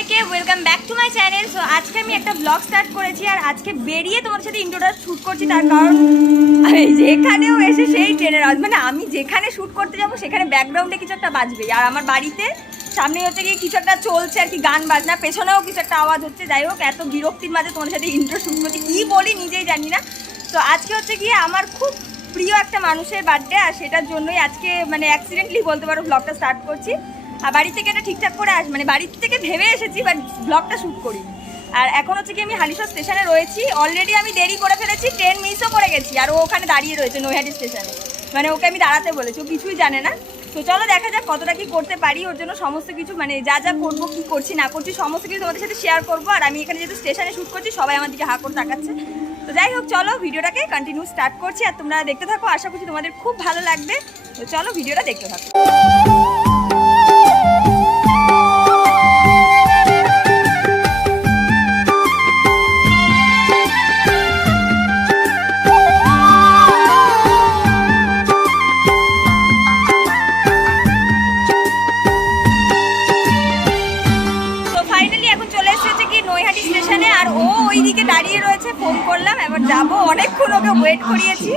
সবাইকে welcome back to my channel so আজকে আমি একটা ব্লগ স্টার্ট করেছি আর আজকে বেরিয়ে তোমার সাথে ইন্ট্রোটা শ্যুট করছি তার কারণ আরে, যেখানেও এসে সেই ট্রেনের মানে আমি যেখানে শ্যুট করতে যাব, সেখানে ব্যাকগ্রাউন্ডে কিছু একটা বাজবে আর আমার বাড়িতে সামনে হচ্ছে গিয়ে কিছু একটা চলছে আর কি, গান বাজনা, পেছনেও কিছু একটা আওয়াজ হচ্ছে। যাই হোক, এত বিরক্তির মাঝে তোমার সাথে ইন্ট্রো শ্যুট করছি। কী বলি নিজেই জানি না। তো আজকে হচ্ছে গিয়ে আমার খুব প্রিয় একটা মানুষের বার্থডে আর সেটার জন্যই আজকে মানে অ্যাক্সিডেন্টলি বলতে পারো ব্লগটা স্টার্ট করছি। আর বাড়ি থেকে এটা ঠিকঠাক করে আস মানে বাড়ি থেকে ভেবে এসেছি বাট ব্লগটা শ্যুট করি আর এখন হচ্ছে কি আমি হালিশহর স্টেশনে রয়েছি। অলরেডি আমি দেরি করে ফেলেছি ট্রেন মিসও করে গেছি। আর ও ওখানে দাঁড়িয়ে রয়েছে, নৈহাটি স্টেশনে। মানে ওকে আমি দাঁড়াতে বলেছি, ও কিছুই জানে না। তো চলো দেখা যাক কতটা কি করতে পারি, ওর জন্য সমস্ত কিছু মানে যা যা করব, কি করছি, না করছি, সমস্ত কিছু তোমাদের সাথে শেয়ার করব। আর আমি এখানে যেহেতু স্টেশনে শ্যুট করছি, সবাই আমার দিকে হা করে তাকাচ্ছে। তো যাই হোক, চলো ভিডিওটাকে কন্টিনিউ স্টার্ট করছি। আর তোমরা দেখতে থাকো, আশা করছি তোমাদের খুব ভালো লাগবে। তো চলো ভিডিওটা দেখতে থাকো। স্টেশনে আর ও ওইদিকে দাঁড়িয়ে রয়েছে ফোন করলাম, এবার যাব। অনেকক্ষণ ওকে ওয়েট করিয়েছি।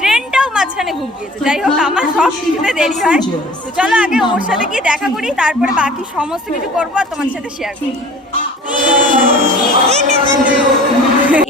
ট্রেনটাও মাঝখানে ঘুম গিয়েছে যাই হোক, আমার সব কিছুতে দেরি হয়। তো চলো আগে ওর সাথে গিয়ে দেখা করি, তারপরে বাকি সমস্ত কিছু করব আর তোমার সাথে শেয়ার করি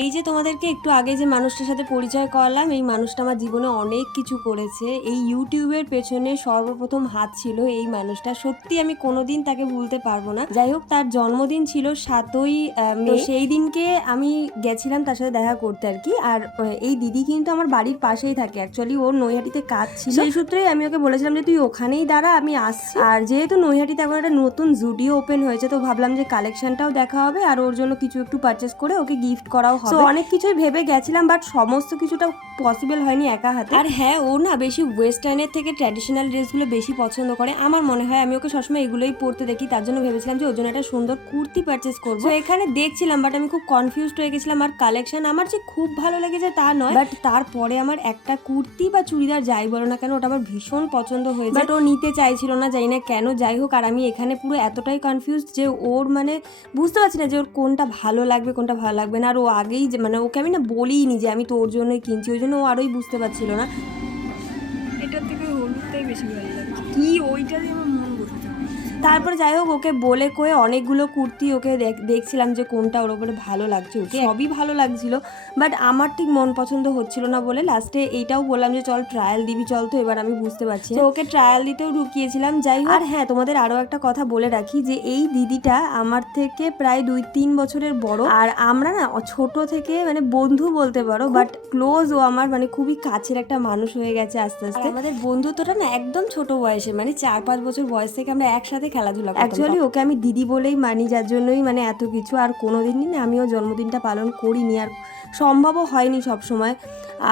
এই যে তোমাদেরকে একটু আগে যে মানুষটার সাথে পরিচয় করালাম এই মানুষটা আমার জীবনে অনেক কিছু করেছে। এই ইউটিউবের পেছনে সর্বপ্রথম হাত ছিল এই মানুষটা। সত্যি আমি কোনোদিন তাকে ভুলতে পারব না। যাই হোক তার জন্মদিন ছিল সাতই মে। সেই দিনকে আমি গেছিলাম তার সাথে দেখা করতে আর কি। আর এই দিদি কিন্তু আমার বাড়ির পাশেই থাকে। অ্যাকচুয়ালি ওর নৈহাটিতে কাজ ছিল। সেই সূত্রেই আমি ওকে বলেছিলাম যে তুই ওখানেই দাঁড়া আমি আসছি। আর যেহেতু নৈহাটিতে এখন একটা নতুন জুডিও ওপেন হয়েছে তো ভাবলাম যে কালেকশনটাও দেখা হবে। আর ওর জন্য কিছু একটু পারচেস করে ওকে গিফট করাও হবে। অনেক কিছুই ভেবে গেছিলাম বাট সমস্ত কিছুটা পসিবল হয়নি একা হাতে। আর হ্যাঁ ও না বেশি ওয়েস্টার্নের থেকে ট্র্যাডিশনাল ড্রেসগুলো বেশি পছন্দ করে। আমার মনে হয় আমি ওকে সবসময় এগুলোই পরতে দেখি তার জন্য ভেবেছিলাম যে ওর জন্য একটা সুন্দর কুর্তি পারচেস করব। এখানে দেখছিলাম বাট আমি খুব কনফিউজড হয়ে গেছিলাম। আর কালেকশন আমার যে খুব ভালো লেগেছে তা নয় বাট তারপরে আমার একটা কুর্তি বা চুড়িদার যাই বলো না কেন ওটা আমার ভীষণ পছন্দ হয়েছে। বাট ও নিতে চাইছিল না জানি না কেন যাই হোক আর আমি এখানে পুরো এতটাই কনফিউজ যে ওর মানে বুঝতে পারছি না যে ওর কোনটা ভালো লাগবে কোনটা ভালো লাগবে না। আর ও আগেই যে মানে ওকে আমি না বলিই নি যে আমি তোর জন্যই কিনছি ওই জন্য ও আরোই বুঝতে পারছিল না। এটার থেকে হলুদটাই বেশি ভালো লাগে কি ওইটা দিয়ে আমার তারপরে যাই হোক ওকে বলে কয়ে অনেকগুলো কুর্তি ওকে দেখছিলাম যে কোনটা ওর উপরে ভালো লাগছে। ওকে সবই ভালো লাগছিল বাট আমার ঠিক মন পছন্দ হচ্ছিল না বলে লাস্টে এইটাও বললাম যে চল ট্রায়াল দিবি চল তো এবার আমি বুঝতে পারছি তো ওকে ট্রায়াল দিতেও ঢুকিয়েছিলাম। যাই হোক আর হ্যাঁ তোমাদের আরও একটা কথা বলে রাখি যে এই দিদিটা আমার থেকে প্রায় দুই তিন বছরের বড়। আর আমরা না ছোট থেকে মানে বন্ধু বলতে পারো বাট ক্লোজ ও আমার মানে খুবই কাছের একটা মানুষ হয়ে গেছে আস্তে আস্তে। আমাদের বন্ধুত্বটা না একদম ছোট বয়সে মানে চার পাঁচ বছর বয়স থেকে আমরা একসাথে খেলাধুলা অ্যাকচুয়ালি ওকে আমি দিদি বলেই মানি, যার জন্যই মানে এত কিছু। আর কোনোদিনই না, আমিও জন্মদিনটা পালন করিনি। আর সম্ভবও হয়নি সব সময়।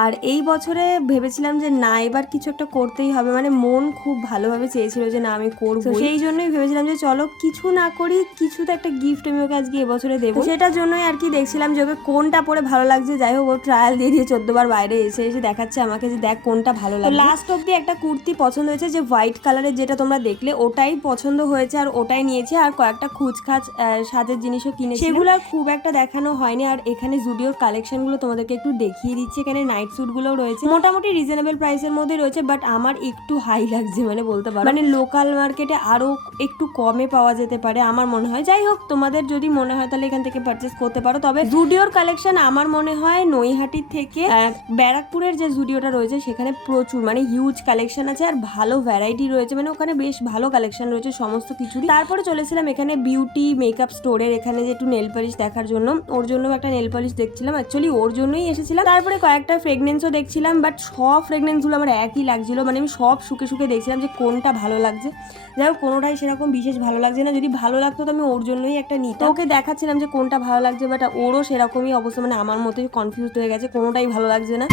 আর এই বছরে ভেবেছিলাম যে না এবার কিছু একটা করতেই হবে। মানে মন খুব ভালোভাবে চেয়েছিল যে না আমি করব সেই জন্যই ভেবেছিলাম যে চলো কিছু না করি কিছু তো একটা গিফট আমি ওকে আজকে এবছরে দেবো। সেটার জন্যই আর কি দেখছিলাম যে ওকে কোনটা পরে ভালো লাগছে। যাই হোক ও ট্রায়াল দিয়ে দিয়ে চোদ্দবার বাইরে এসে এসে দেখাচ্ছে আমাকে যে দেখ কোনটা ভালো লাগে লাস্ট অব্দি একটা কুর্তি পছন্দ হয়েছে যে হোয়াইট কালারের যেটা তোমরা দেখলে ওটাই পছন্দ হয়েছে আর ওটাই নিয়েছে। আর কয়েকটা খুচখাচ সাজের জিনিসও কিনেছে সেগুলো আর খুব একটা দেখানো হয়নি। আর এখানে জুডিওর কালেকশনগুলো তোমাদেরকে একটু দেখিয়ে দিচ্ছি। এখানে নাইট স্যুটগুলোও রয়েছে। মোটামুটি রিজনেবল প্রাইসের মধ্যে রয়েছে বাট আমার একটু হাই লাগছে মানে বলতে পারো। মানে লোকাল মার্কেটে আরও একটু কমে পাওয়া যেতে পারে আমার মনে হয়। যাই হোক, তোমাদের যদি মনে হয় তাহলে এখান থেকে পারচেস করতে পারো। তবে জুডিওর কালেকশন আমার মনে হয় নৈহাটির থেকে ব্যারাকপুরের যে জুডিওটা রয়েছে, সেখানে প্রচুর মানে হিউজ কালেকশন আছে আর ভালো ভ্যারাইটি রয়েছে। মানে ওখানে বেশ ভালো কালেকশন রয়েছে সমস্ত কিছুরই। তারপরে চলেছিলাম এখানে বিউটি মেকআপ স্টোরের এখানে যে একটু নেল পালিশ দেখার জন্য, ওর জন্য একটা নেল পালিশ দেখছিলাম। ওর জন্যই এসেছিলাম। তারপরে কয়েকটা ফ্রেগনেন্সও দেখছিলাম বাট সব ফ্রেগনেন্সগুলো আমার একই লাগছিল। মানে আমি সব শুকে শুকে দেখছিলাম যে কোনটা ভালো লাগছে। যাই হোক, কোনোটাই সেরকম বিশেষ ভালো লাগছে না। যদি ভালো লাগতো তো আমি ওর জন্যই একটা নিতাম। ওকে দেখাচ্ছিলাম যে কোনটা ভালো লাগছে বাট ওরও সেরকমই অবস্থা। মানে আমার মতোই কনফিউজ হয়ে গেছে, কোনোটাই ভালো লাগছে না।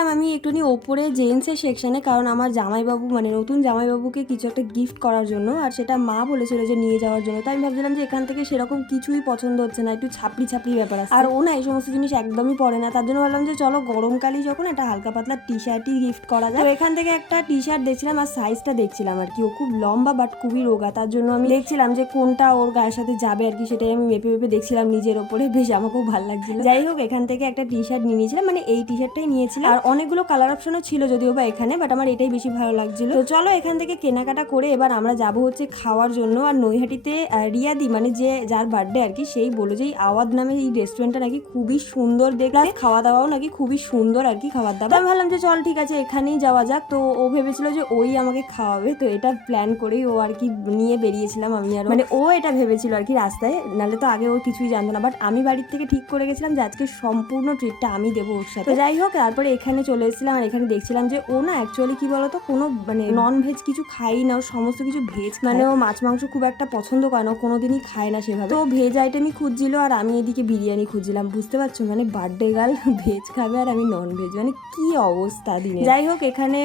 গেছিলাম আমি একটুখানি ওপরে জেন্টসের সেকশানে কারণ আমার জামাইবাবু মানে নতুন জামাইবাবুকে কিছু একটা গিফট করার জন্য, আর সেটা মা বলেছিল যে নিয়ে যাওয়ার জন্য। তাই আমি ভাবছিলাম যে এখান থেকে সেরকম কিছুই পছন্দ হচ্ছে না, একটু ছাপড়ি ছাপড়ি ব্যাপার আছে। আর ও না এই সমস্ত জিনিস একদমই পরে না, তার জন্য ভাবলাম যে চলো গরমকালেই যখন একটা হালকা পাতলা টি শার্টই গিফট করা যায়। তো এখান থেকে একটা টি শার্ট দেখছিলাম আর সাইজটা দেখছিলাম আর কি। ও খুব লম্বা বাট খুবই রোগা, তার জন্য আমি দেখছিলাম যে কোনটা ওর গায়ের সাথে যাবে আর কি, সেটাই আমি মেপে মেপে দেখছিলাম নিজের ওপরে। বেশ আমাকেও ভালো লাগছিল। যাই হোক, এখান থেকে একটা টি শার্ট নিয়ে নিয়েছিলাম মানে এই টি শার্টটাই নিয়েছিলাম। আর অনেকগুলো কালার অপশনও ছিল যদিও বা এখানে বাট আমার এটাই বেশি ভালো লাগছিল। তো চলো এখান থেকে কেনাকাটা করে এবার আমরা যাব হচ্ছে খাওয়ার জন্য। আর নৈহাটিতে রিয়াদি মানে যে যার বার্থডে আর কি, সেই বলো যে এই আওয়াজ নামে এই রেস্টুরেন্টটা নাকি খুবই সুন্দর দেখলাম খাওয়া দাওয়াও নাকি খুবই সুন্দর আর কি খাবার দাবার। আমি ভাবলাম যে চল ঠিক আছে, এখানেই যাওয়া যাক। তো ও ভেবেছিল যে ওই আমাকে খাওয়াবে, তো এটা প্ল্যান করেই ও আর কি নিয়ে বেরিয়েছিলাম আমি আর মানে ও এটা ভেবেছিল আর কি রাস্তায়, নাহলে তো আগে ও কিছুই জানতো না। বাট আমি বাড়ির থেকে ঠিক করে গেছিলাম যে আজকে সম্পূর্ণ ট্রিটটা আমি দেবো ওর সাথে। যাই হোক, তারপরে এখানে চলে এসেছিলাম আর এখানে দেখছিলাম যে ও না অ্যাকচুয়ালি কি বলতো কোনো মানে নন ভেজ কিছু খাই না ও সমস্ত কিছু ভেজ মানে ও মাছ মাংস খুব একটা পছন্দ করে না কোনোদিনই খায় না সেভাবে। তো ভেজ আইটেমই খুঁজছিল আর আমি এদিকে বিরিয়ানি খুঁজছিলাম বুঝতে পারছ? মানে বার্থডে গার্ল ভেজ খাবে আর আমি নন ভেজ মানে কি অবস্থা দিনে। যাই হোক এখানে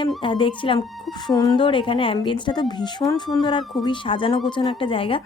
দেখছিলাম সুন্দর এখানে অ্যাম্বিয়েন্সটা তো ভীষণ সুন্দর আর খুবই সাজানো গোছানো একটা জায়গা।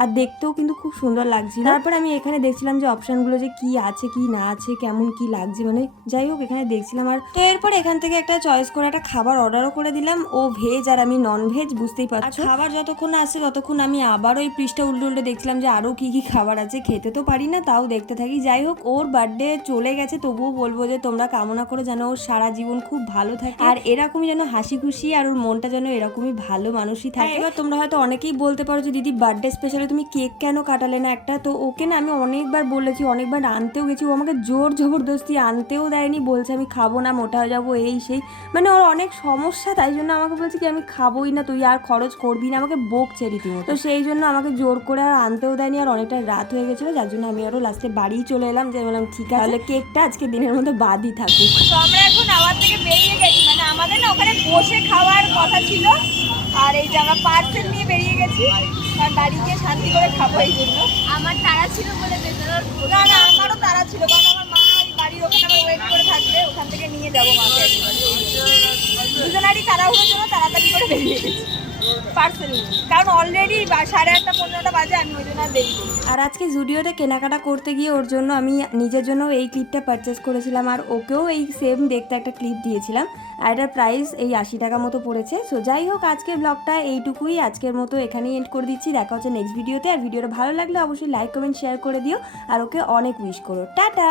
আর দেখতেও কিন্তু খুব সুন্দর লাগছিল। তারপর আমি এখানে দেখছিলাম যে অপশনগুলো যে কি আছে কি না আছে কেমন কি লাগছে মানে যাই হোক এখানে দেখছিলাম আর তো এরপর এখান থেকে একটা চয়েস করে একটা খাবার অর্ডারও করে দিলাম। ও ভেজ আর আমি নন ভেজ বুঝতেই পারছ? খাবার যতক্ষণ আসছে ততক্ষণ আমি আবার ওই পৃষ্ঠা উল্টে উল্টে দেখছিলাম যে আরও কি কি খাবার আছে খেতে তো পারি না তাও দেখতে থাকি। যাই হোক ওর বার্থডে চলে গেছে তবুও বলব যে তোমরা কামনা করে যেন ওর সারা জীবন খুব ভালো থাকে। আর এরকমই যেন হাসি খুশি আর ওর মনটা যেন এরকমই ভালো মানুষই থাকে। এবার তোমরা হয়তো অনেকেই বলতে পারো যে দিদি বার্থডে স্পেশালে তুমি কেক কেন কাটালে না একটা? তো ওকে না আমি অনেকবার বলেছি অনেকবার আনতেও গেছি। ও আমাকে জোর জবরদস্তি আনতেও দেয়নি বলছে আমি খাব না মোটা হয়ে যাব এই সেই। মানে ওর অনেক সমস্যা তাই জন্য আমাকে বলছে কি আমি খাবোই না তুই আর খরচ করবি না আমাকে বকছে রীতিমতো। তো সেই জন্য আমাকে জোর করে আর আনতেও দেয়নি আর অনেকটা রাত হয়ে গেছিল যার জন্য আমি আরও লাস্টে বাড়িই চলে এলাম যে বললাম ঠিক আছে তাহলে কেকটা আজকে দিনের মতো বাদই থাকুক। তো আমরা এখন আওয়াজ থেকে বেরিয়ে গেছি মানে আমাদের না ওখানে বসে খাওয়ার কথা ছিল। আর এই যে আমরা পার্সেল নিয়ে বেরিয়ে গেছি আর বাড়ি গিয়ে শান্তি করে খাব এই জন্য। আমার তারা ছিল বলে না না আমারও তারা ছিল কারণ আমার মা ওই বাড়ির ওখানে আমার ওয়েট করে থাকবে ওখান থেকে নিয়ে যাব মাকে। দুজনারই তাড়াহুড়োর জন্য তাড়াতাড়ি করে বেরিয়ে গেছি। আর আর আজকে জুডিওতে কেনাকাটা করতে গিয়ে ওর জন্য আমি নিজের জন্য এই ক্লিপটা পারচেস করেছিলাম আর ওকেও এই সেম দেখতে একটা ক্লিপ দিয়েছিলাম। আর এটার প্রাইস এই আশি টাকা মতো পড়েছে। সো যাই হোক, আজকের ব্লগটা এইটুকুই। আজকের মতো এখানেই এন্ড করে দিচ্ছি। দেখা হচ্ছে নেক্সট ভিডিওতে আর ভিডিওটা ভালো লাগলে অবশ্যই লাইক কমেন্ট শেয়ার করে দিও। আর ওকে অনেক উইশ করো। টাটা!